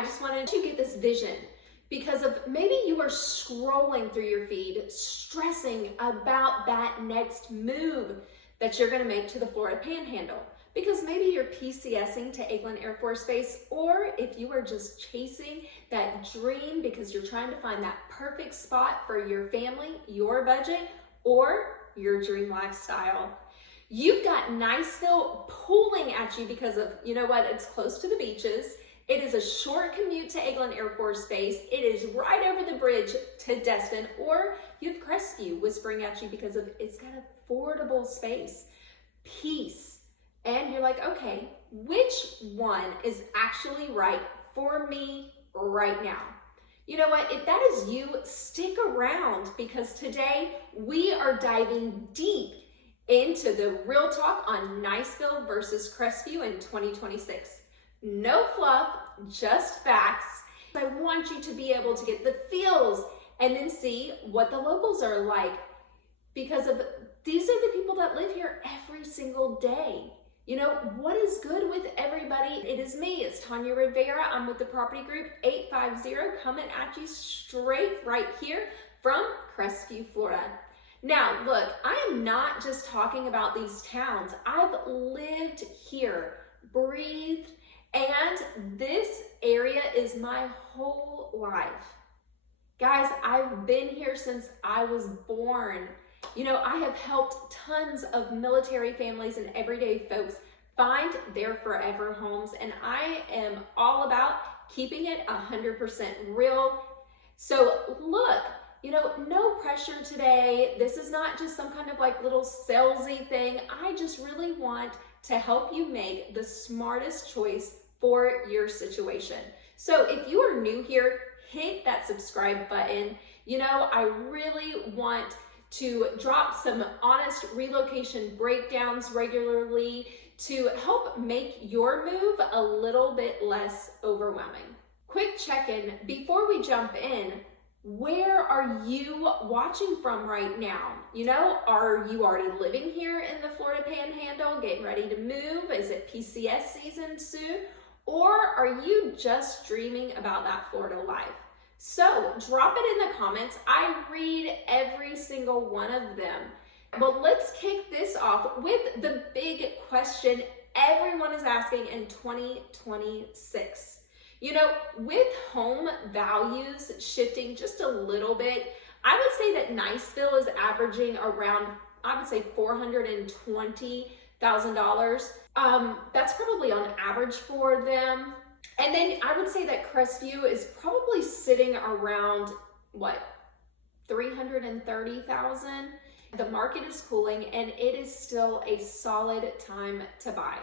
I just wanted to get this vision because of maybe you are scrolling through your feed, stressing about that next move that you're gonna make to the Florida Panhandle. Because maybe you're PCSing to Eglin Air Force Base, or if you are just chasing that dream because you're trying to find that perfect spot for your family, your budget, or your dream lifestyle. You've got Niceville pulling at you because of, you know what, it's close to the beaches. It is a short commute to Eglin Air Force Base. It is right over the bridge to Destin, or you have Crestview whispering at you because of it's got affordable space, peace. And you're like, okay, which one is actually right for me right now? You know what, if that is you, stick around because today we are diving deep into the real talk on Niceville versus Crestview in 2026. No fluff, just facts. I want you to be able to get the feels and then see what the locals are like because of these are the people that live here every single day. You know, what is good with everybody? It is me, it's Tanya Rivera. I'm with the property group 850, coming at you straight right here from Crestview, Florida. Now, look, I am not just talking about these towns. I've lived here, breathed, and this area is my whole life. Guys, I've been here since I was born. You know, I have helped tons of military families and everyday folks find their forever homes, and I am all about keeping it 100% real. So look, you know, no pressure today. This is not just some kind of like little salesy thing. I just really want to help you make the smartest choice for your situation. So if you are new here, hit that subscribe button. You know, I really want to drop some honest relocation breakdowns regularly to help make your move a little bit less overwhelming. Quick check-in before we jump in. Where are you watching from right now? You know, are you already living here in the Florida Panhandle, getting ready to move? Is it PCS season soon? Or are you just dreaming about that Florida life? So drop it in the comments. I read every single one of them. Well, let's kick this off with the big question everyone is asking in 2026. You know, with home values shifting just a little bit, I would say that Niceville is averaging around, I would say $420,000. That's probably on average for them. And then I would say that Crestview is probably sitting around, what, 330,000? The market is cooling and it is still a solid time to buy.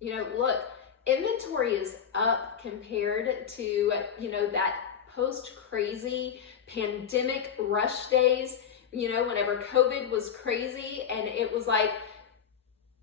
You know, look, inventory is up compared to, you know, that post-crazy pandemic rush days, you know, whenever COVID was crazy and it was like,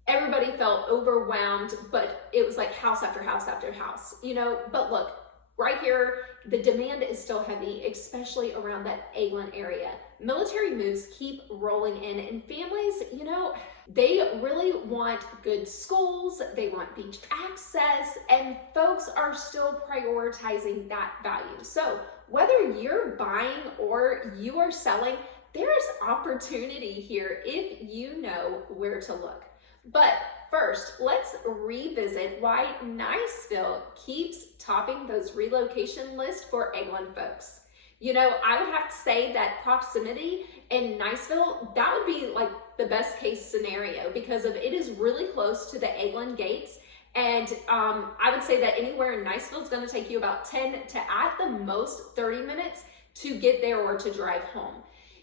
everybody felt overwhelmed, but it was like house after house after house, you know. But look, right here, the demand is still heavy, especially around that Eglin area. Military moves keep rolling in, and families, you know, they really want good schools, they want beach access, and folks are still prioritizing that value. So whether you're buying or you are selling, there is opportunity here if you know where to look. But first, let's revisit why Niceville keeps topping those relocation lists for Eglin folks. You know, I would have to say that proximity in Niceville, that would be like the best case scenario because of it is really close to the Eglin gates. And I would say that anywhere in Niceville is going to take you about 10 to at the most 30 minutes to get there or to drive home.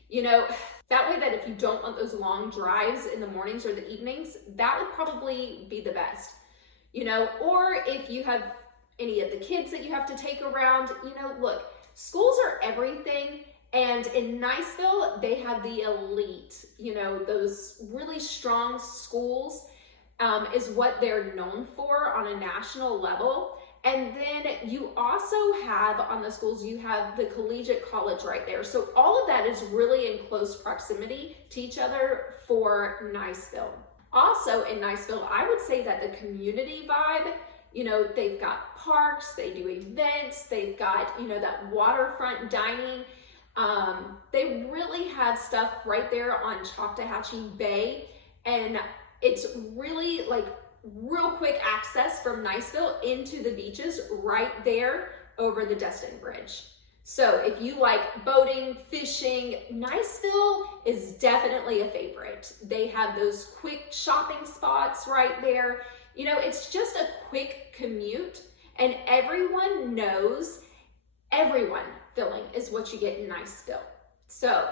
You know, that way that if you don't want those long drives in the mornings or the evenings, that would probably be the best. You know, or if you have any of the kids that you have to take around, you know, look, schools are everything. And in Niceville, they have the elite, you know, those really strong schools is what they're known for on a national level. And then you also have on the schools, you have the collegiate college right there. So all of that is really in close proximity to each other for Niceville. Also in Niceville, I would say that the community vibe You know, they've got parks, they do events, they've got, you know, that waterfront dining. They really have stuff right there on Choctawhatchee Bay, and it's really like real quick access from Niceville into the beaches right there over the Destin Bridge. So if you like boating, fishing, Niceville is definitely a favorite. They have those quick shopping spots right there. You know, it's just a quick commute, and everyone knows everyone filling is what you get in Niceville. So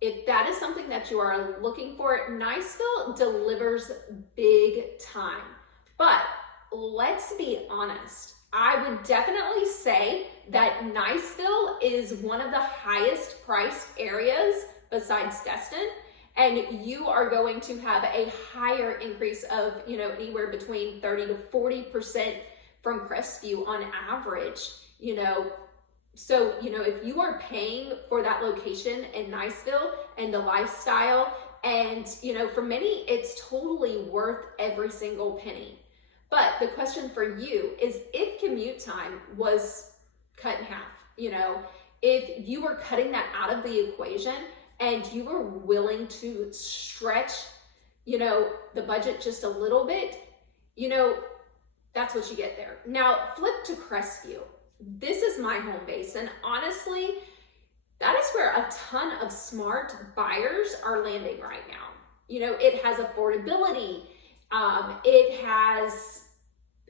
if that is something that you are looking for, Niceville delivers big time. But let's be honest, I would definitely say that Niceville is one of the highest priced areas besides Destin, and you are going to have a higher increase of, you know, anywhere between 30 to 40% from Crestview on average, you know. So, you know, if you are paying for that location in Niceville and the lifestyle, and, you know, for many, it's totally worth every single penny. But the question for you is, if commute time was cut in half, you know, if you were cutting that out of the equation and you were willing to stretch, you know, the budget just a little bit, you know, that's what you get there. Now, flip to Crestview. This is my home base, and honestly, that is where a ton of smart buyers are landing right now. You know, it has affordability. It has,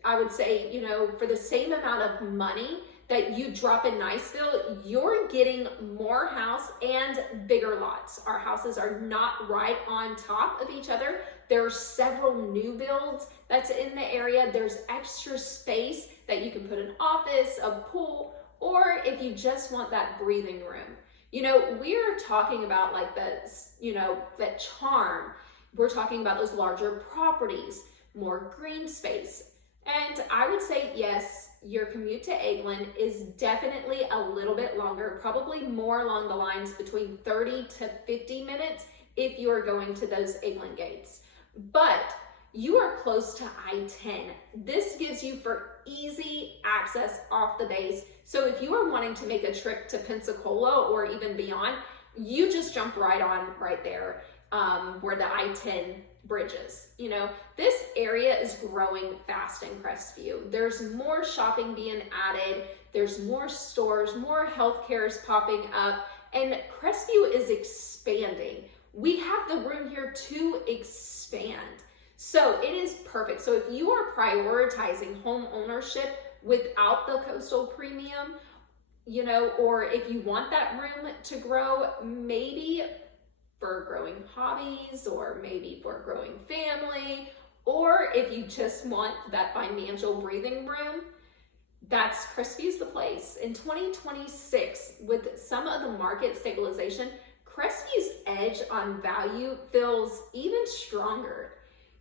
I would say, you know, for the same amount of money that you drop in Niceville, you're getting more house and bigger lots. Our houses are not right on top of each other. There are several new builds that's in the area. There's extra space that you can put an office, a pool, or if you just want that breathing room. You know, we're talking about like this, you know, that charm. We're talking about those larger properties, more green space. And I would say, yes, your commute to Eglin is definitely a little bit longer, probably more along the lines between 30 to 50 minutes if you are going to those Eglin gates. But you are close to I-10. This gives you for easy access off the base. So if you are wanting to make a trip to Pensacola or even beyond, you just jump right on right there where the I-10 bridges. You know, this area is growing fast in Crestview. There's more shopping being added. There's more stores, more healthcare is popping up, and Crestview is expanding. We have the room here to expand. So it is perfect. So if you are prioritizing home ownership without the coastal premium, you know, or if you want that room to grow, maybe for growing hobbies, or maybe for growing family, or if you just want that financial breathing room, that's Crestview's the place. In 2026, with some of the market stabilization, Crestview's edge on value feels even stronger.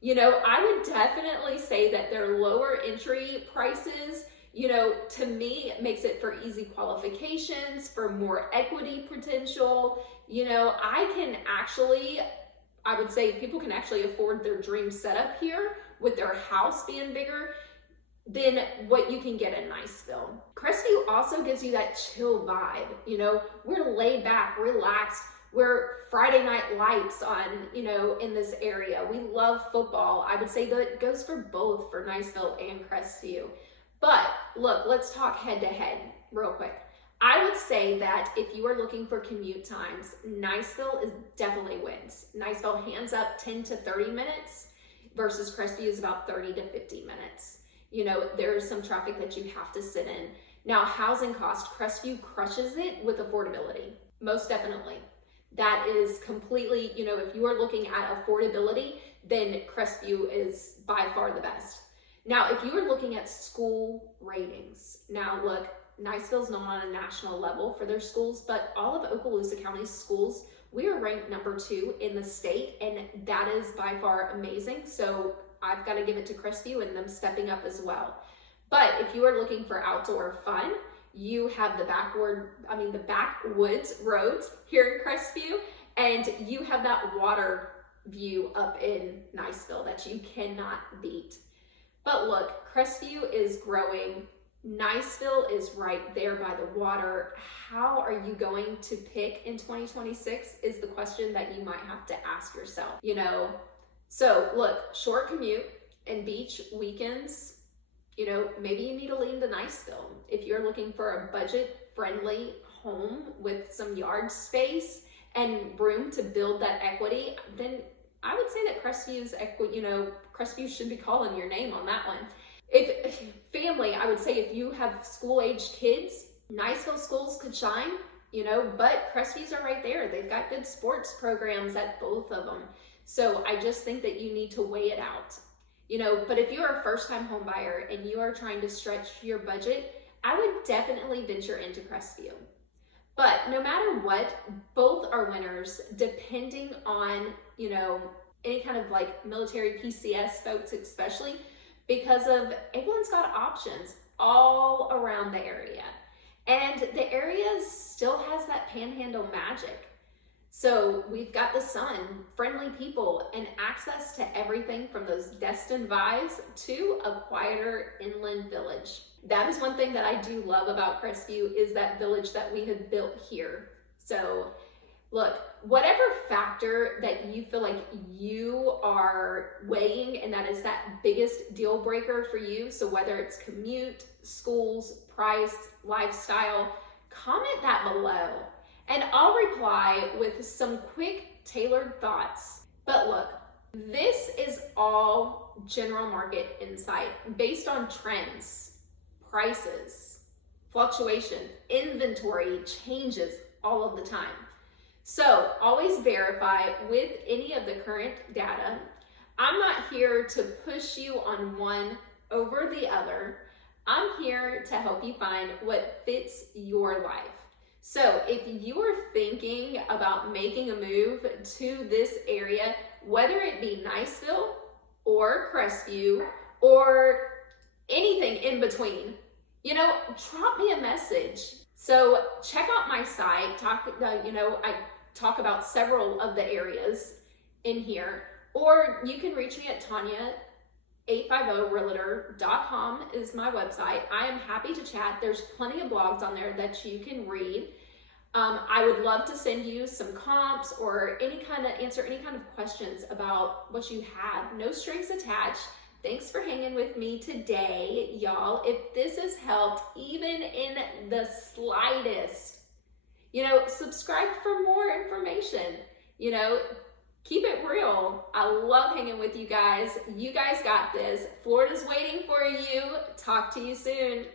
You know, I would definitely say that their lower entry prices, you know, to me, it makes it for easy qualifications, for more equity potential. You know, I would say people can actually afford their dream setup here with their house being bigger than what you can get in Niceville. Crestview also gives you that chill vibe. You know, we're laid back, relaxed. We're Friday night lights on, you know, in this area. We love football. I would say that it goes for both for Niceville and Crestview. But look, let's talk head to head real quick. I would say that if you are looking for commute times, Niceville is definitely wins. Niceville hands up 10 to 30 minutes versus Crestview is about 30 to 50 minutes. You know, there's some traffic that you have to sit in. Now, housing cost, Crestview crushes it with affordability, most definitely. That is completely, you know, if you are looking at affordability, then Crestview is by far the best. Now, if you are looking at school ratings, now look, Niceville's known on a national level for their schools, but all of Okaloosa County's schools, we are ranked number 2 in the state, and that is by far amazing. So I've got to give it to Crestview and them stepping up as well. But if you are looking for outdoor fun, you have the backwoods roads here in Crestview, and you have that water view up in Niceville that you cannot beat. But look, Crestview is growing. Niceville is right there by the water. How are you going to pick in 2026 is the question that you might have to ask yourself, you know? So look, short commute and beach weekends, you know, maybe you need to lean to Niceville. If you're looking for a budget-friendly home with some yard space and room to build that equity, then I would say that Crestview should be calling your name on that one. If family, I would say if you have school-aged kids, Niceville schools could shine, you know, but Crestview's are right there. They've got good sports programs at both of them. So I just think that you need to weigh it out, you know. But if you're a first-time home buyer and you are trying to stretch your budget, I would definitely venture into Crestview. But no matter what, both are winners depending on, you know, any kind of like military PCS folks, especially because of Eglin's got options all around the area. And the area still has that panhandle magic. So we've got the sun, friendly people, and access to everything from those destined vibes to a quieter inland village. That is one thing that I do love about Crestview is that village that we have built here. So look, whatever factor that you feel like you are weighing and that is that biggest deal breaker for you, so whether it's commute, schools, price, lifestyle, comment that below. And I'll reply with some quick tailored thoughts. But look, this is all general market insight based on trends, prices, fluctuation, inventory changes all of the time. So always verify with any of the current data. I'm not here to push you on one over the other. I'm here to help you find what fits your life. So if you are thinking about making a move to this area, whether it be Niceville or Crestview or anything in between, you know, drop me a message. So check out my site. I talk about several of the areas in here, or you can reach me at Tanya850realtor.com is my website. I am happy to chat. There's plenty of blogs on there that you can read. I would love to send you some comps or answer any kind of questions about what you have. No strings attached. Thanks for hanging with me today, y'all. If this has helped even in the slightest, you know, subscribe for more information. You know, keep it real. I love hanging with you guys. You guys got this. Florida's waiting for you. Talk to you soon.